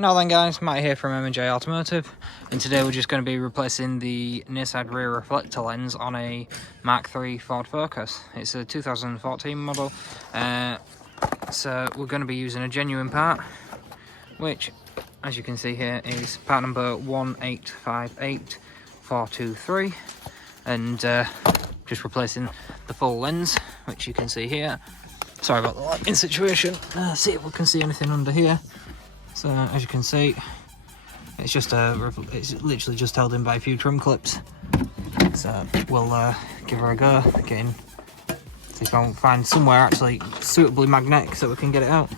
Now then guys, Matt here from M&J Automotive, and today we're just going to be replacing the near side rear reflector lens on a Mark III Ford Focus. It's a 2014 model, so we're going to be using a genuine part, which as you can see here is part number 1858423, and just replacing the full lens, which you can see here. Sorry about the lighting situation. See if we can see anything under here. So as you can see, it's it's literally just held in by a few trim clips. So we'll give her a go again, see if I can find somewhere actually suitably magnetic so we can get it out.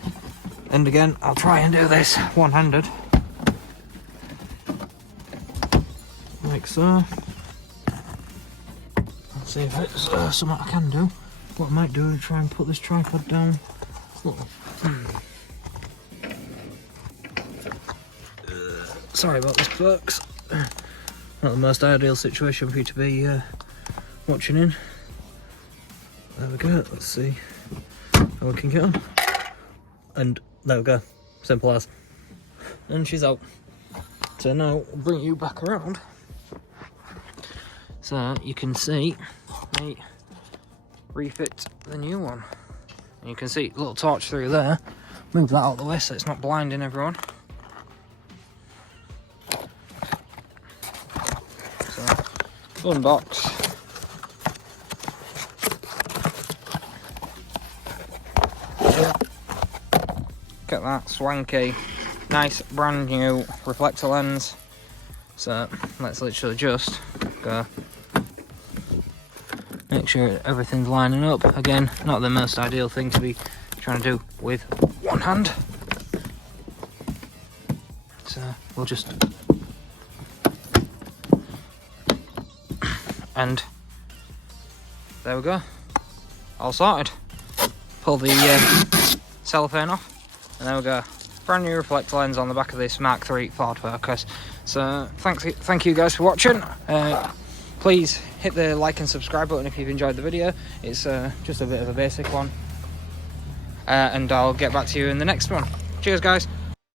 And again, I'll try and do this one-handed, like so. Let's see if it's something I can do. What I might do is try and put this tripod down. Sorry about this, folks. Not the most ideal situation for you to be watching in. There we go. Let's see how we can get on. And there we go. Simple as. And she's out. So now we'll bring you back around so you can see me refit the new one. And you can see a little torch through there. Move that out of the way so it's not blinding everyone. Unbox. Get that swanky, nice brand new reflector lens. So let's literally just go. Make sure everything's lining up. Again, not the most ideal thing to be trying to do with one hand. So we'll just. And there we go, all sorted. Pull the cellophane off, and there we go, brand new reflector lens on the back of this Mark III Ford Focus. So thank you guys for watching. Please hit the like and subscribe button if you've enjoyed the video. It's just a bit of a basic one, and I'll get back to you in the next one. Cheers guys.